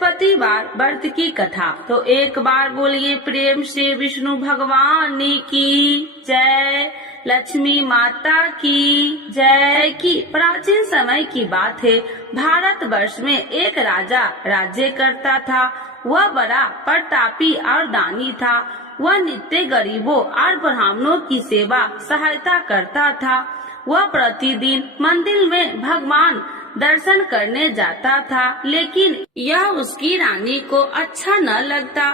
बृहस्पतिवार व्रत की कथा। तो एक बार बोलिए प्रेम से विष्णु भगवान की जय, लक्ष्मी माता की जय। की प्राचीन समय की बात है। भारत वर्ष में एक राजा राज्य करता था। वह बड़ा प्रतापी और दानी था। वह नित्य गरीबों और ब्राह्मणों की सेवा सहायता करता था। वह प्रतिदिन मंदिर में भगवान दर्शन करने जाता था, लेकिन यह उसकी रानी को अच्छा न लगता।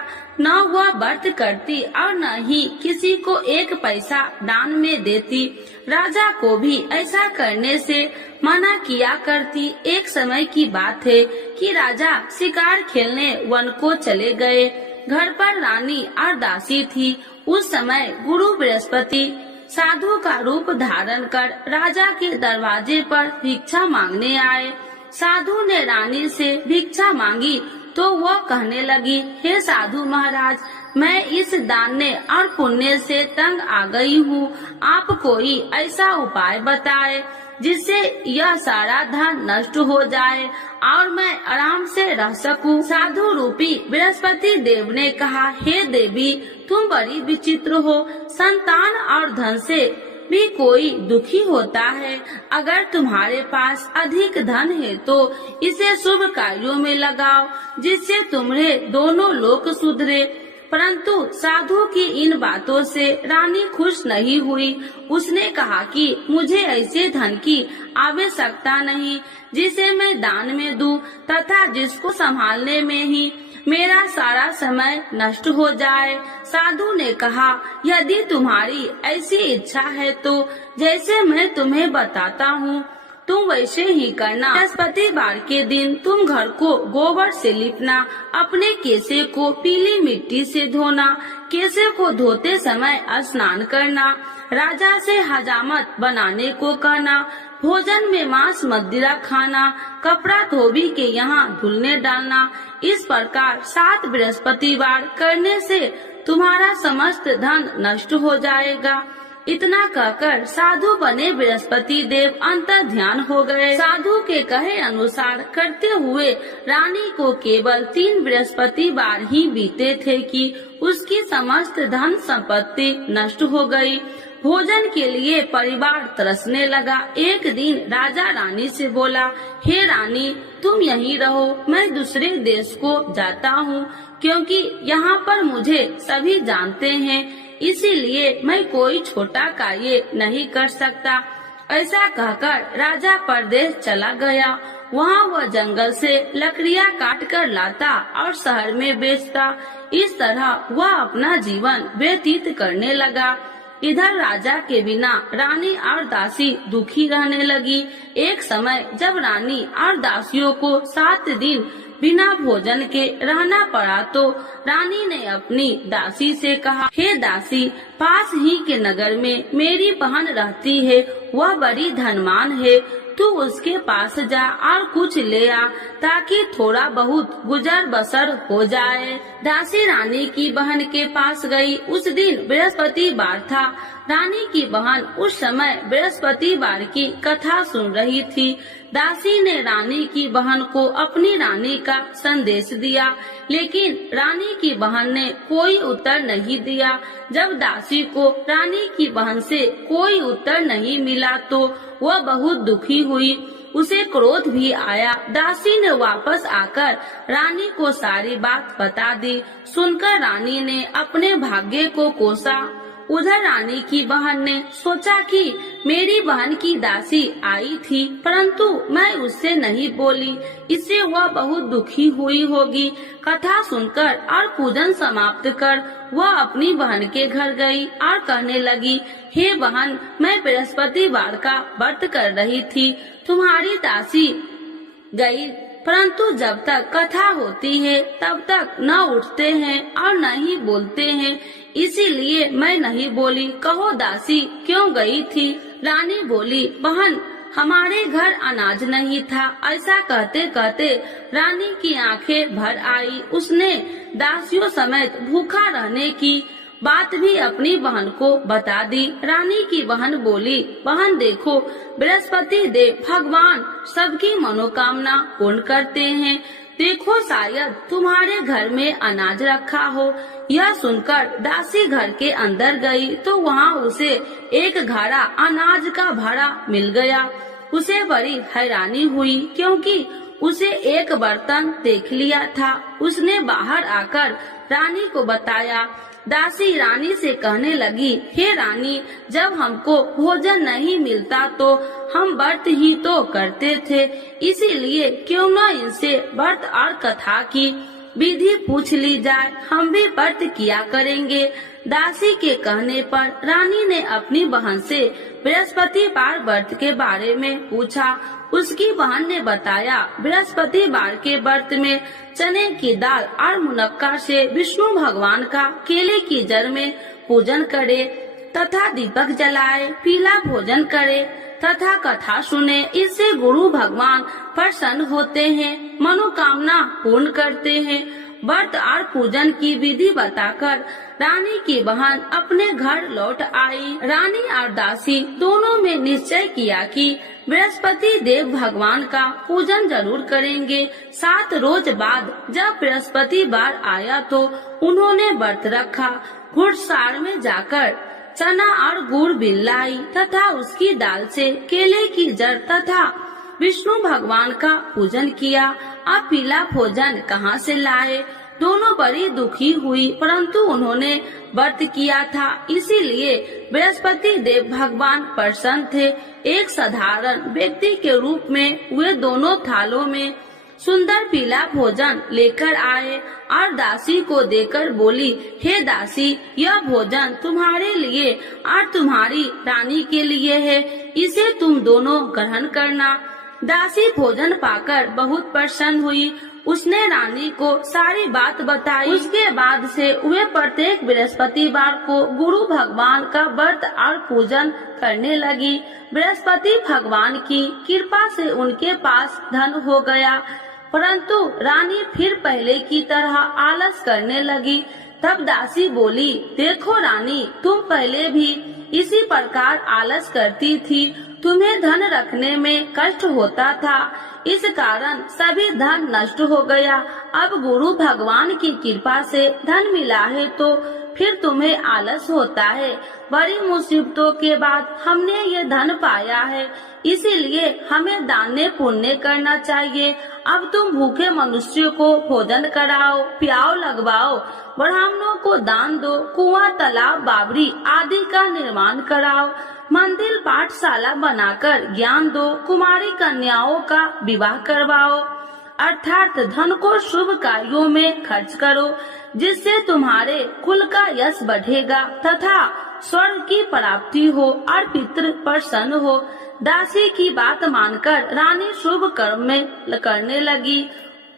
न वह व्रत करती और न ही किसी को एक पैसा दान में देती। राजा को भी ऐसा करने से मना किया करती। एक समय की बात है कि राजा शिकार खेलने वन को चले गए। घर पर रानी और दासी थी। उस समय गुरु बृहस्पति साधु का रूप धारण कर राजा के दरवाजे पर भिक्षा मांगने आए। साधु ने रानी से भिक्षा मांगी तो वह कहने लगी, हे साधु महाराज, मैं इस दान और पुण्य से तंग आ गई हूँ। आप कोई ऐसा उपाय बताए जिससे यह सारा धन नष्ट हो जाए और मैं आराम से रह सकूं। साधु रूपी बृहस्पति देव ने कहा, हे देवी, तुम बड़ी विचित्र हो। संतान और धन से भी कोई दुखी होता है। अगर तुम्हारे पास अधिक धन है तो इसे शुभ कार्यों में लगाओ, जिससे तुम्हारे दोनों लोक सुधरे। परंतु साधु की इन बातों से रानी खुश नहीं हुई। उसने कहा कि मुझे ऐसे धन की आवश्यकता नहीं जिसे मैं दान में दूं तथा जिसको संभालने में ही मेरा सारा समय नष्ट हो जाए। साधु ने कहा, यदि तुम्हारी ऐसी इच्छा है तो जैसे मैं तुम्हें बताता हूँ तुम वैसे ही करना। बृहस्पतिवार के दिन तुम घर को गोबर से लिपना, अपने केसे को पीली मिट्टी से धोना, केसे को धोते समय स्नान करना, राजा से हजामत बनाने को कहना, भोजन में मांस मदिरा खाना, कपड़ा धोबी के यहाँ धुलने डालना। इस प्रकार 7 बृहस्पतिवार करने से तुम्हारा समस्त धन नष्ट हो जाएगा। इतना कहकर साधु बने बृहस्पति देव अंतर ध्यान हो गए। साधु के कहे अनुसार करते हुए रानी को केवल 3 बृहस्पतिवार ही बीते थे कि उसकी समस्त धन संपत्ति नष्ट हो गई। भोजन के लिए परिवार तरसने लगा। एक दिन राजा रानी से बोला, हे रानी, तुम यहीं रहो, मैं दूसरे देश को जाता हूँ, क्योंकि यहाँ पर मुझे सभी जानते हैं, इसीलिए मैं कोई छोटा कार्य नहीं कर सकता। ऐसा कहकर राजा परदेश चला गया। वहाँ वह जंगल से लकड़ियाँ काट कर लाता और शहर में बेचता। इस तरह वह अपना जीवन व्यतीत करने लगा। इधर राजा के बिना रानी और दासी दुखी रहने लगी। एक समय जब रानी और दासियों को 7 दिन बिना भोजन के रहना पड़ा तो रानी ने अपनी दासी से कहा, हे दासी, पास ही के नगर में मेरी बहन रहती है, वह बड़ी धनवान है, तू उसके पास जा और कुछ ले आ ताकि थोड़ा बहुत गुजर बसर हो जाए। दासी रानी की बहन के पास गई। उस दिन बृहस्पतिवार था। रानी की बहन उस समय बृहस्पतिवार की कथा सुन रही थी। दासी ने रानी की बहन को अपनी रानी का संदेश दिया, लेकिन रानी की बहन ने कोई उत्तर नहीं दिया। जब दासी को रानी की बहन से कोई उत्तर नहीं मिला तो वह बहुत दुखी हुई। उसे क्रोध भी आया। दासी ने वापस आकर रानी को सारी बात बता दी। सुनकर रानी ने अपने भाग्य को कोसा। उधर रानी की बहन ने सोचा कि मेरी बहन की दासी आई थी, परंतु मैं उससे नहीं बोली, इससे वह बहुत दुखी हुई होगी। कथा सुनकर और पूजन समाप्त कर वह अपनी बहन के घर गई और कहने लगी, हे बहन, मैं बृहस्पतिवार का व्रत कर रही थी, तुम्हारी दासी गई, परंतु जब तक कथा होती है तब तक न उठते हैं और न ही बोलते हैं, इसीलिए मैं नहीं बोली। कहो दासी क्यों गई थी? रानी बोली, बहन, हमारे घर अनाज नहीं था। ऐसा कहते कहते रानी की आंखें भर आई। उसने दासियों समेत भूखा रहने की बात भी अपनी बहन को बता दी। रानी की बहन बोली, बहन देखो, बृहस्पति देव भगवान सबकी मनोकामना पूर्ण करते हैं। देखो शायद तुम्हारे घर में अनाज रखा हो। यह सुनकर दासी घर के अंदर गई तो वहाँ उसे एक घड़ा अनाज का भरा मिल गया। उसे बड़ी हैरानी हुई क्योंकि उसे एक बर्तन देख लिया था। उसने बाहर आकर रानी को बताया। दासी रानी से कहने लगी, हे रानी, जब हमको भोजन नहीं मिलता तो हम व्रत ही तो करते थे, इसीलिए क्यों न इनसे व्रत और कथा की विधि पूछ ली जाए, हम भी व्रत किया करेंगे। दासी के कहने पर रानी ने अपनी बहन से बृहस्पतिवार व्रत के बारे में पूछा। उसकी बहन ने बताया, बृहस्पतिवार के व्रत में चने की दाल और मुनक्का से विष्णु भगवान का केले की जड़ में पूजन करे तथा दीपक जलाए, पीला भोजन करे तथा कथा सुने। इससे गुरु भगवान प्रसन्न होते हैं, मनोकामना पूर्ण करते हैं। व्रत और पूजन की विधि बताकर रानी की बहन अपने घर लौट आई। रानी और दासी दोनों में निश्चय किया कि बृहस्पति देव भगवान का पूजन जरूर करेंगे। 7 रोज बाद जब बृहस्पतिवार आया तो उन्होंने व्रत रखा। घुड़सार में जाकर चना और गुड़ बिन लाई तथा उसकी दाल से केले की जड़ तथा विष्णु भगवान का पूजन किया। अब पीला भोजन कहाँ से लाए? दोनों बड़ी दुखी हुई, परंतु उन्होंने व्रत किया था, इसीलिए बृहस्पति देव भगवान प्रसन्न थे। एक साधारण व्यक्ति के रूप में वे दोनों थालों में सुंदर पीला भोजन लेकर आए और दासी को देकर बोली, हे दासी, यह भोजन तुम्हारे लिए और तुम्हारी रानी के लिए है, इसे तुम दोनों ग्रहण करना। दासी भोजन पाकर बहुत प्रसन्न हुई। उसने रानी को सारी बात बताई। उसके बाद से वे प्रत्येक बृहस्पतिवार को गुरु भगवान का व्रत और पूजन करने लगी। बृहस्पति भगवान की कृपा से उनके पास धन हो गया, परंतु रानी फिर पहले की तरह आलस करने लगी। तब दासी बोली, देखो रानी, तुम पहले भी इसी प्रकार आलस करती थी, तुम्हें धन रखने में कष्ट होता था, इस कारण सभी धन नष्ट हो गया। अब गुरु भगवान की कृपा से धन मिला है तो फिर तुम्हें आलस होता है। बड़ी मुसीबतों के बाद हमने ये धन पाया है, इसीलिए हमें दान पुण्य करना चाहिए। अब तुम भूखे मनुष्य को भोजन कराओ, प्याव लगवाओ, ब्राह्मणों को दान दो, कुआं, तालाब, बावड़ी आदि का निर्माण कराओ, मंदिर, पाठशाला बनाकर ज्ञान दो, कुमारी कन्याओं का विवाह करवाओ, अर्थात धन को शुभ कार्यों में खर्च करो, जिससे तुम्हारे कुल का यश बढ़ेगा तथा स्वर्ग की प्राप्ति हो और पितृ प्रसन्न हो। दासी की बात मानकर रानी शुभ कर्म में करने लगी,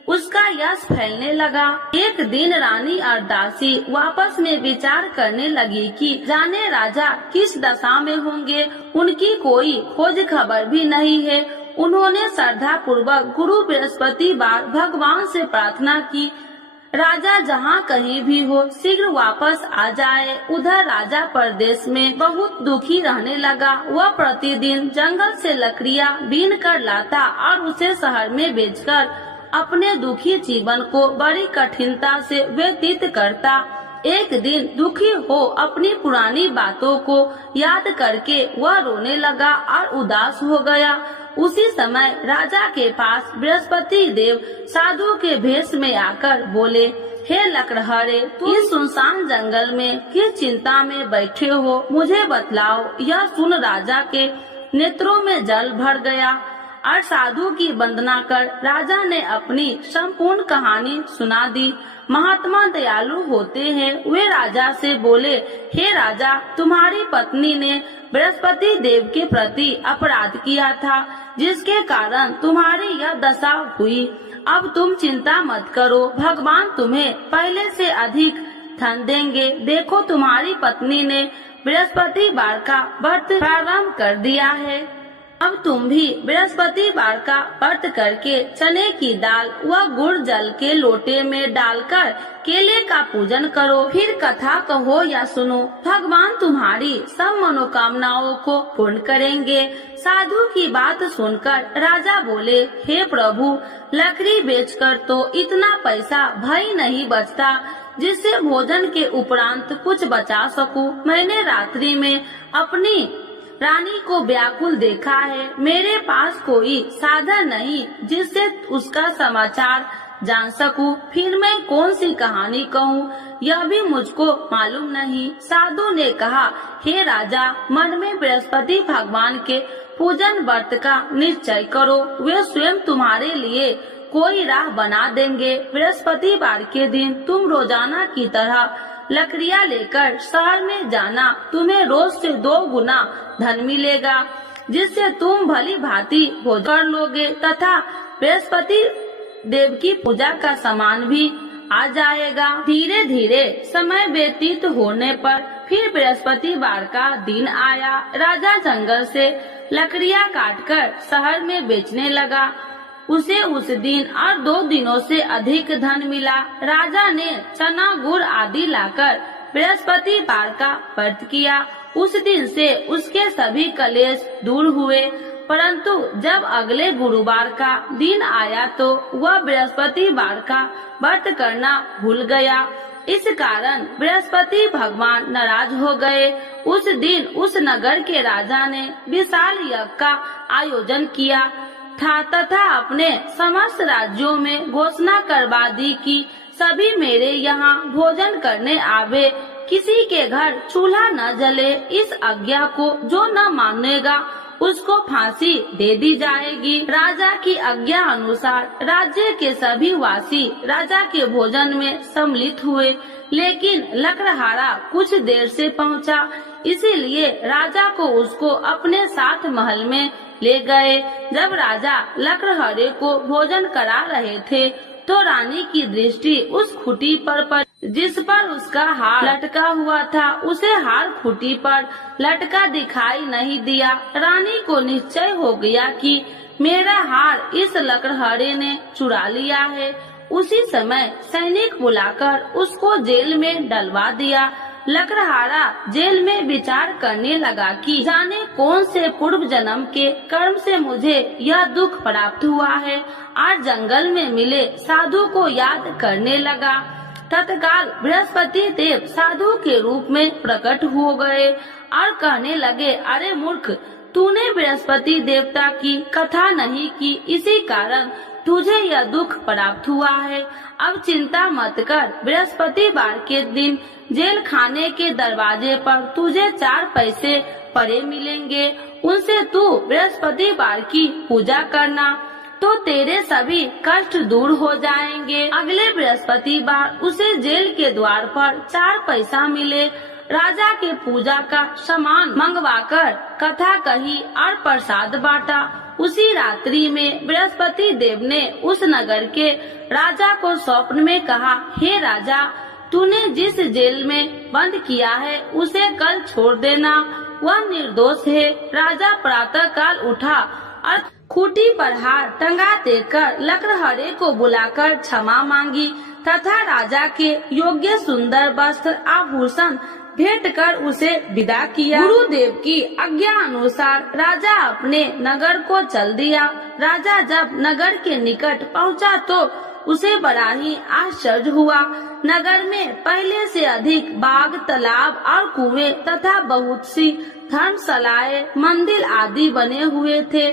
उसका यश फैलने लगा। एक दिन रानी और दासी आपस में विचार करने लगी कि जाने राजा किस दशा में होंगे, उनकी कोई खोज खबर भी नहीं है। उन्होंने श्रद्धा पूर्वक गुरु बृहस्पतिवार भगवान से प्रार्थना की, राजा जहाँ कहीं भी हो शीघ्र वापस आ जाए। उधर राजा परदेश में बहुत दुखी रहने लगा। वह प्रतिदिन जंगल से लकड़ियाँ बीन कर लाता और उसे शहर में बेचकर अपने दुखी जीवन को बड़ी कठिनता से व्यतीत करता। एक दिन दुखी हो अपनी पुरानी बातों को याद करके वह रोने लगा और उदास हो गया। उसी समय राजा के पास बृहस्पति देव साधु के भेष में आकर बोले, हे लकड़हारे, तुम इस सुनसान जंगल में किस चिंता में बैठे हो, मुझे बतलाओ। यह सुन राजा के नेत्रों में जल भर गया और साधु की वंदना कर राजा ने अपनी संपूर्ण कहानी सुना दी। महात्मा दयालु होते हैं। वे राजा से बोले, हे राजा, तुम्हारी पत्नी ने बृहस्पति देव के प्रति अपराध किया था, जिसके कारण तुम्हारी यह दशा हुई। अब तुम चिंता मत करो, भगवान तुम्हें पहले से अधिक धन देंगे। देखो, तुम्हारी पत्नी ने बृहस्पतिवार का व्रत प्रारंभ कर दिया है। अब तुम भी बृहस्पतिवार का व्रत करके चने की दाल व गुड़ जल के लोटे में डालकर केले का पूजन करो। फिर कथा कहो या सुनो, भगवान तुम्हारी सब मनोकामनाओं को पूर्ण करेंगे। साधु की बात सुनकर राजा बोले, हे प्रभु, लकड़ी बेचकर तो इतना पैसा भई नहीं बचता जिससे भोजन के उपरांत कुछ बचा सकूं। मैंने रात्रि में अपनी रानी को व्याकुल देखा है। मेरे पास कोई साधन नहीं जिससे उसका समाचार जान सकूं। फिर मैं कौन सी कहानी कहूँ, यह भी मुझको मालूम नहीं। साधु ने कहा, हे राजा, मन में बृहस्पति भगवान के पूजन व्रत का निश्चय करो, वे स्वयं तुम्हारे लिए कोई राह बना देंगे। बृहस्पतिवार के दिन तुम रोजाना की तरह लकड़ियाँ लेकर शहर में जाना। तुम्हें रोज से 2 गुना धन मिलेगा, जिससे तुम भली भांति भोजन कर लोगे तथा बृहस्पति देव की पूजा का सामान भी आ जाएगा। धीरे धीरे समय व्यतीत होने पर फिर बृहस्पतिवार का दिन आया। राजा जंगल से लकड़ियाँ काटकर शहर में बेचने लगा। उसे उस दिन और 2 दिनों से अधिक धन मिला। राजा ने चना गुड़ आदि लाकर बृहस्पतिवार का व्रत किया। उस दिन से उसके सभी कलेश दूर हुए। परंतु जब अगले गुरुवार का दिन आया तो वह बृहस्पतिवार का व्रत करना भूल गया। इस कारण बृहस्पति भगवान नाराज हो गए। उस दिन उस नगर के राजा ने विशाल यज्ञ का आयोजन किया था तथा अपने समस्त राज्यों में घोषणा करवा दी कि सभी मेरे यहाँ भोजन करने आवे, किसी के घर चूल्हा न जले। इस आज्ञा को जो न मानेगा उसको फांसी दे दी जाएगी। राजा की आज्ञा अनुसार राज्य के सभी वासी राजा के भोजन में सम्मिलित हुए, लेकिन लकड़हारा कुछ देर से पहुंचा, इसीलिए राजा को उसको अपने साथ महल में ले गए। जब राजा लकड़हारे को भोजन करा रहे थे तो रानी की दृष्टि उस खूंटी पर पड़ी जिस पर उसका हार लटका हुआ था। उसे हार खूंटी पर लटका दिखाई नहीं दिया। रानी को निश्चय हो गया कि मेरा हार इस लकड़हारे ने चुरा लिया है। उसी समय सैनिक बुलाकर उसको जेल में डलवा दिया। लकड़हारा जेल में विचार करने लगा कि जाने कौन से पूर्व जन्म के कर्म से मुझे यह दुख प्राप्त हुआ है, और जंगल में मिले साधु को याद करने लगा। तत्काल बृहस्पति देव साधु के रूप में प्रकट हो गए और कहने लगे, अरे मूर्ख, तूने बृहस्पति देवता की कथा नहीं की, इसी कारण तुझे यह दुख प्राप्त हुआ है। अब चिंता मत कर, बृहस्पतिवार के दिन जेल खाने के दरवाजे पर तुझे 4 पैसे पड़े मिलेंगे। उनसे तू बृहस्पतिवार की पूजा करना तो तेरे सभी कष्ट दूर हो जाएंगे। अगले बृहस्पतिवार उसे जेल के द्वार पर 4 पैसा मिले। राजा के पूजा का सामान मंगवाकर कथा कही और प्रसाद बांटा। उसी रात्रि में बृहस्पति देव ने उस नगर के राजा को स्वप्न में कहा, हे राजा, तूने जिस जेल में बंद किया है उसे कल छोड़ देना, वह निर्दोष है। राजा प्रातः काल उठा और खूंटी पर हार टंगा देकर लकड़हारे को बुलाकर क्षमा मांगी तथा राजा के योग्य सुंदर वस्त्र आभूषण भेंट कर उसे विदा किया। गुरुदेव की आज्ञा अनुसार राजा अपने नगर को चल दिया। राजा जब नगर के निकट पहुंचा तो उसे बड़ा ही आश्चर्य हुआ। नगर में पहले से अधिक बाग, तालाब और कुएं तथा बहुत सी धर्मशालाएं, मंदिर आदि बने हुए थे।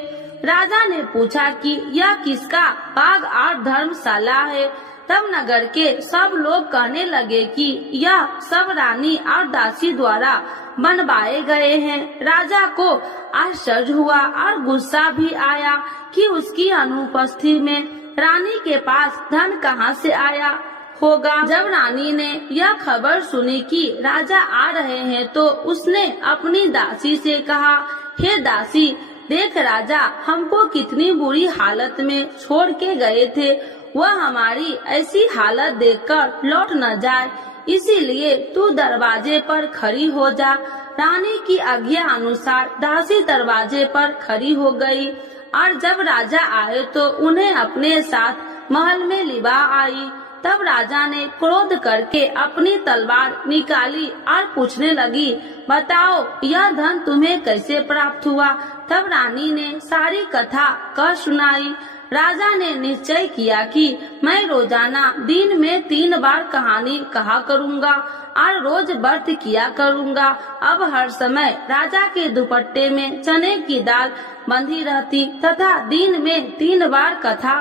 राजा ने पूछा कि यह किसका बाग और धर्मशाला है। तब नगर के सब लोग कहने लगे कि यह सब रानी और दासी द्वारा बनवाए गए हैं। राजा को आश्चर्य हुआ और गुस्सा भी आया कि उसकी अनुपस्थिति में रानी के पास धन कहां से आया होगा। जब रानी ने यह खबर सुनी कि राजा आ रहे हैं तो उसने अपनी दासी से कहा, हे दासी, देख राजा हमको कितनी बुरी हालत में छोड़ के गए थे, वह हमारी ऐसी हालत देखकर लौट न जाए, इसीलिए तू दरवाजे पर खड़ी हो जा। रानी की आज्ञा अनुसार दासी दरवाजे पर खड़ी हो गई और जब राजा आए तो उन्हें अपने साथ महल में लिवा आई। तब राजा ने क्रोध करके अपनी तलवार निकाली और पूछने लगी, बताओ यह धन तुम्हें कैसे प्राप्त हुआ। तब रानी ने सारी कथा कह सुनाई। राजा ने निश्चय किया कि मैं रोजाना दिन में 3 बार कहानी कहा करूँगा और रोज व्रत किया करूँगा। अब हर समय राजा के दुपट्टे में चने की दाल बंधी रहती तथा दिन में 3 बार कथा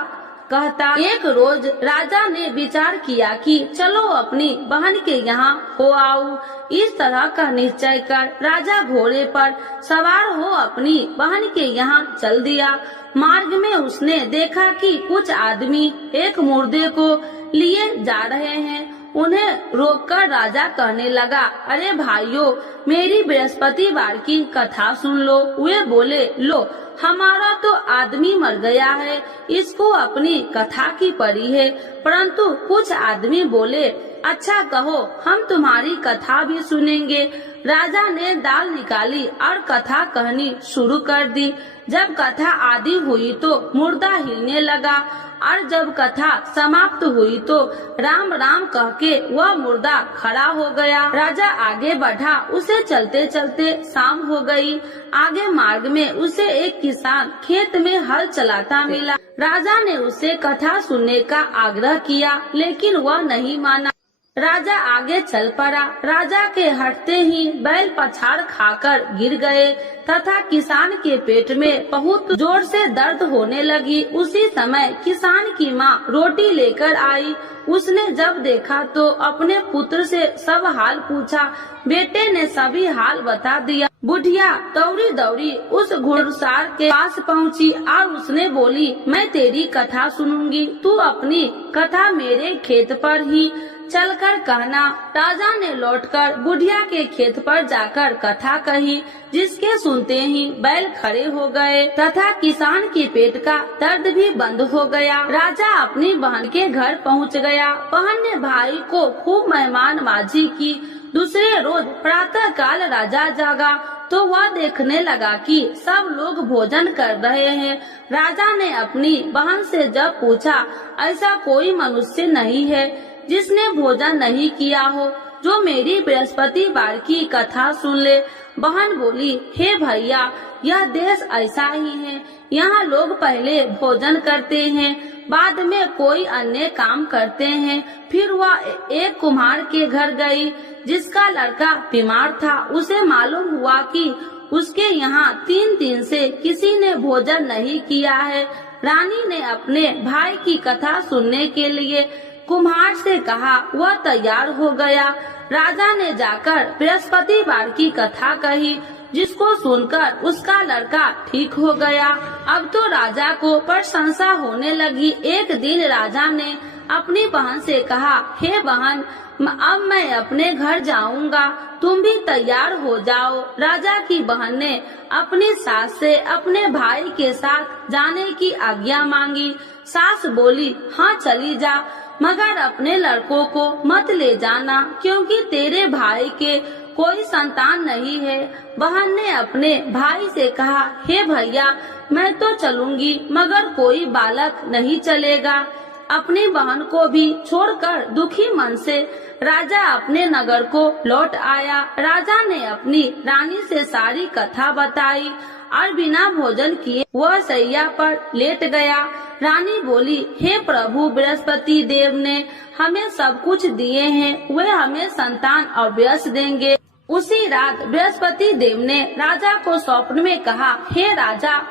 कहता। एक रोज राजा ने विचार किया कि चलो अपनी बहन के यहाँ हो आऊं। इस तरह का निश्चय कर राजा घोड़े पर सवार हो अपनी बहन के यहाँ चल दिया। मार्ग में उसने देखा कि कुछ आदमी एक मुर्दे को लिए जा रहे हैं। उन्हें रोककर राजा कहने लगा, अरे भाइयों, मेरी बृहस्पतिवार की कथा सुन लो। वे बोले, लो हमारा तो आदमी मर गया है, इसको अपनी कथा की पड़ी है। परंतु कुछ आदमी बोले, अच्छा कहो, हम तुम्हारी कथा भी सुनेंगे। राजा ने दाल निकाली और कथा कहनी शुरू कर दी। जब कथा आदि हुई तो मुर्दा हिलने लगा और जब कथा समाप्त हुई तो राम राम कह के वह मुर्दा खड़ा हो गया। राजा आगे बढ़ा, उसे चलते चलते शाम हो गई। आगे मार्ग में उसे एक किसान खेत में हल चलाता मिला। राजा ने उसे कथा सुनने का आग्रह किया, लेकिन वह नहीं माना। राजा आगे चल पड़ा। राजा के हटते ही बैल पछाड़ खाकर गिर गए तथा किसान के पेट में बहुत जोर से दर्द होने लगी। उसी समय किसान की माँ रोटी लेकर आई। उसने जब देखा तो अपने पुत्र से सब हाल पूछा। बेटे ने सभी हाल बता दिया। बुढ़िया दौड़ी दौड़ी उस घुड़सवार के पास पहुँची और उसने बोली, मैं तेरी कथा सुनूंगी, तू अपनी कथा मेरे खेत पर ही चलकर कहना। राजा ने लौटकर बुढ़िया के खेत पर जाकर कथा कही, जिसके सुनते ही बैल खड़े हो गए तथा किसान के पेट का दर्द भी बंद हो गया। राजा अपनी बहन के घर पहुंच गया। बहन ने भाई को खूब मेहमानबाजी की। दूसरे रोज प्रातः काल राजा जागा तो वह देखने लगा कि सब लोग भोजन कर रहे हैं। राजा ने अपनी बहन से जब पूछा, ऐसा कोई मनुष्य नहीं है जिसने भोजन नहीं किया हो, जो मेरी बृहस्पतिवार की कथा सुन ले। बहन बोली, हे भैया, यह देश ऐसा ही है। यहाँ लोग पहले भोजन करते हैं, बाद में कोई अन्य काम करते हैं। फिर वह एक कुम्हार के घर गई, जिसका लड़का बीमार था। उसे मालूम हुआ कि उसके यहाँ 3 दिन से किसी ने भोजन नहीं किया है। रानी ने अपने भाई की कथा सुनने के लिए कुम्हार से कहा। वह तैयार हो गया। राजा ने जाकर बृहस्पतिवार की कथा कही, जिसको सुनकर उसका लड़का ठीक हो गया। अब तो राजा को प्रशंसा होने लगी। एक दिन राजा ने अपनी बहन से कहा, हे बहन, अब मैं अपने घर जाऊंगा, तुम भी तैयार हो जाओ। राजा की बहन ने अपनी सास से अपने भाई के साथ जाने की आज्ञा मांगी। सास बोली, हाँ चली जा, मगर अपने लड़कों को मत ले जाना, क्योंकि तेरे भाई के कोई संतान नहीं है। बहन ने अपने भाई से कहा, हे भैया, मैं तो चलूंगी, मगर कोई बालक नहीं चलेगा। अपनी बहन को भी छोड़कर दुखी मन से राजा अपने नगर को लौट आया। राजा ने अपनी रानी से सारी कथा बताई और बिना भोजन किए वह सैया पर लेट गया। रानी बोली, हे प्रभु, बृहस्पति देव ने हमें सब कुछ दिए हैं, वे हमें संतान अवश्य देंगे। उसी रात बृहस्पति देव ने राजा को स्वप्न में कहा, हे राजा,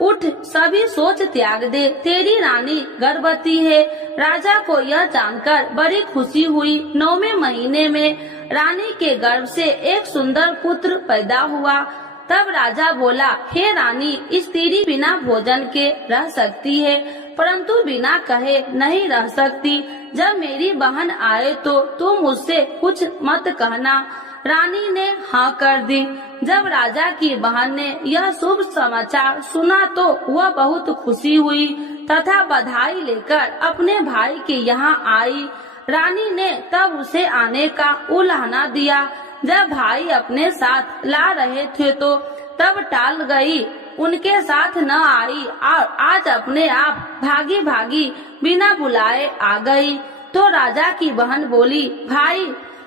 उठ, सभी सोच त्याग दे, तेरी रानी गर्भवती है। राजा को यह जानकर बड़ी खुशी हुई। 9वें महीने में रानी के गर्भ से एक सुंदर पुत्र पैदा हुआ। तब राजा बोला, हे रानी, स्त्री बिना भोजन के रह सकती है, परंतु बिना कहे नहीं रह सकती। जब मेरी बहन आए तो तुम मुझसे कुछ मत कहना। रानी ने हाँ कर दी। जब राजा की बहन ने यह शुभ समाचार सुना तो वह बहुत खुशी हुई तथा बधाई लेकर अपने भाई के यहाँ आई। रानी ने तब उसे आने का उलाहना दिया। जब भाई अपने साथ ला रहे थे तो तब टाल गई, उनके साथ न आई और आज अपने आप भागी भागी बिना बुलाए आ गई। तो राजा की बहन बोली, भाई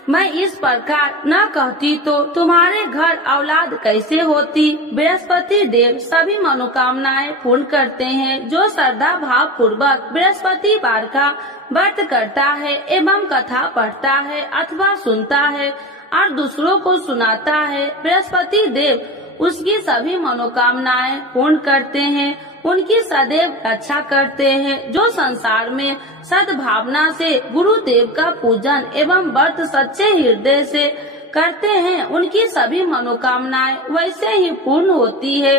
मैं इस प्रकार न कहती तो तुम्हारे घर औलाद कैसे होती। बृहस्पति देव सभी मनोकामनाएं पूर्ण करते हैं। जो श्रद्धा भाव पूर्वक बृहस्पतिवार का व्रत करता है एवं कथा पढ़ता है अथवा सुनता है और दूसरों को सुनाता है, बृहस्पति देव उसकी सभी मनोकामनाएं पूर्ण करते हैं, उनकी सदैव रक्षा करते हैं। जो संसार में सद्भावना से गुरुदेव का पूजन एवं व्रत सच्चे हृदय से करते हैं, उनकी सभी मनोकामनाएं वैसे ही पूर्ण होती है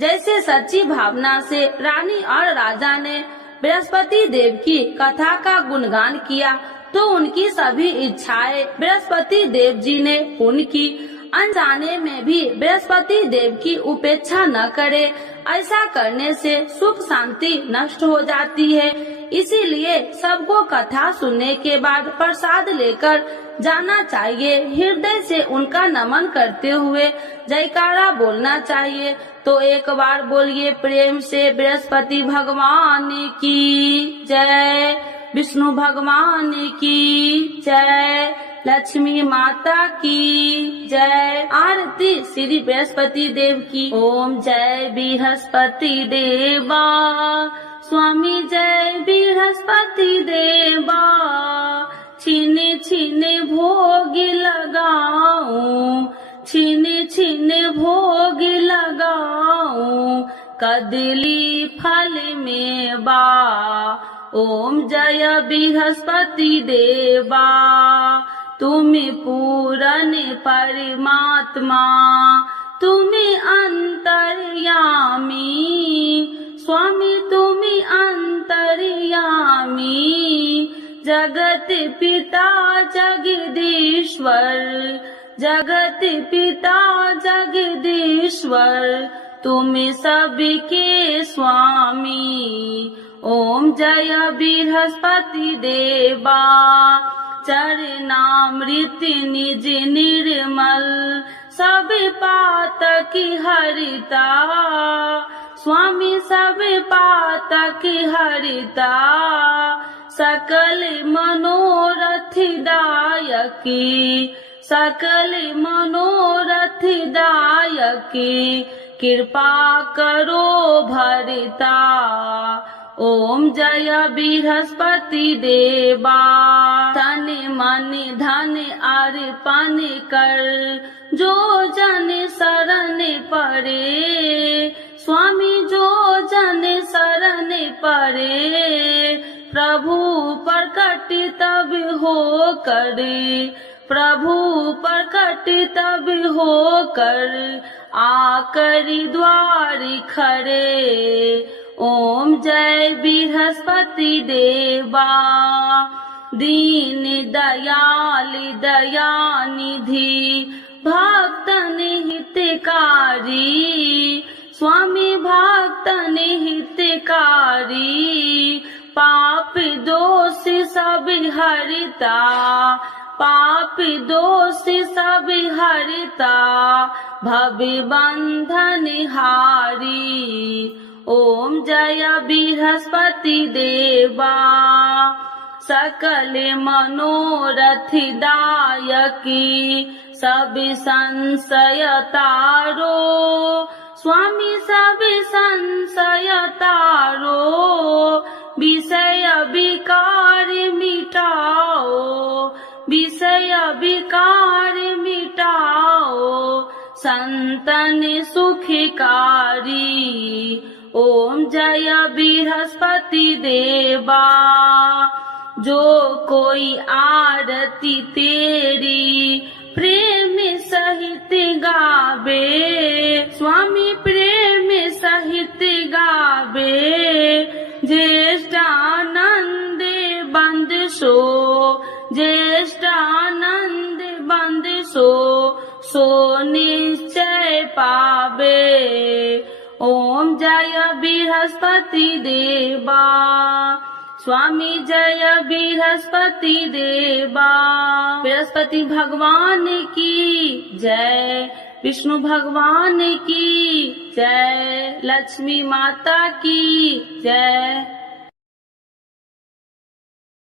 जैसे सच्ची भावना से रानी और राजा ने बृहस्पति देव की कथा का गुणगान किया तो उनकी सभी इच्छाएं बृहस्पति देव जी ने पूर्ण की। अनजाने में भी बृहस्पति देव की उपेक्षा न करे, ऐसा करने से सुख शांति नष्ट हो जाती है। इसीलिए सबको कथा सुनने के बाद प्रसाद लेकर जाना चाहिए। हृदय से उनका नमन करते हुए जयकारा बोलना चाहिए। तो एक बार बोलिए प्रेम से, बृहस्पति भगवान की जय, विष्णु भगवान की जय, लक्ष्मी माता की जय। आरती श्री बृहस्पति देव की। ओम जय बृहस्पति देवा, स्वामी जय बृहस्पति देवा, छीने छीने भोग लगाऊं, छीने छीने भोग लगाऊं, कदली फल में बा। ओम जय बृहस्पति देवा, तुम्हें पूरन परमात्मा, तुम्हें अंतर्यामी, स्वामी तुम्हें अंतर्यामी, जगत पिता जगदीश्वर, जगत पिता जगदीश्वर, तुम्हें सबके स्वामी। ओम जय बृहस्पति देवा, चरणामृत निज निर्मल, सब पातक हरिता, स्वामी सब पातक हरिता, सकल मनोरथ दायकी, सकल मनोरथ दायकी, कृपा करो भरता। ओम जय बृहस्पति देवा, तन मन धन अर्पण कर, जो जन शरण पड़े, स्वामी जो जन शरण पड़े, प्रभु प्रकट तब हो करे, प्रभु प्रकट तब हो कर, आकर द्वार खड़े। ओम जय बृहस्पति देवा, दीन दयाल दयानिधि, भक्तन हितकारी, स्वामी भक्तन हितकारी, पाप दोष सब हरिता, पाप दोष सब हरिता, भव बंधन हारी। ओम जय बृहस्पति देवा, सकल मनोरथ दायकी, सब संशय तारो, स्वामी सब संशय तारो, विषय विकार मिटाओ, विषय विकार मिटाओ, संतन सुखकारी। ओम जय बृहस्पति देवा, जो कोई आरती तेरी प्रेम सहित गावे, स्वामी प्रेम सहित गावे, ज्येष्ठानंद बंद सो, ज्येष्ठानंद बंद सो, सो निश्चय पावे। ओम जय बृहस्पति देवा, स्वामी जय बृहस्पति देवा। बृहस्पति भगवान की जय, विष्णु भगवान की जय, लक्ष्मी माता की जय।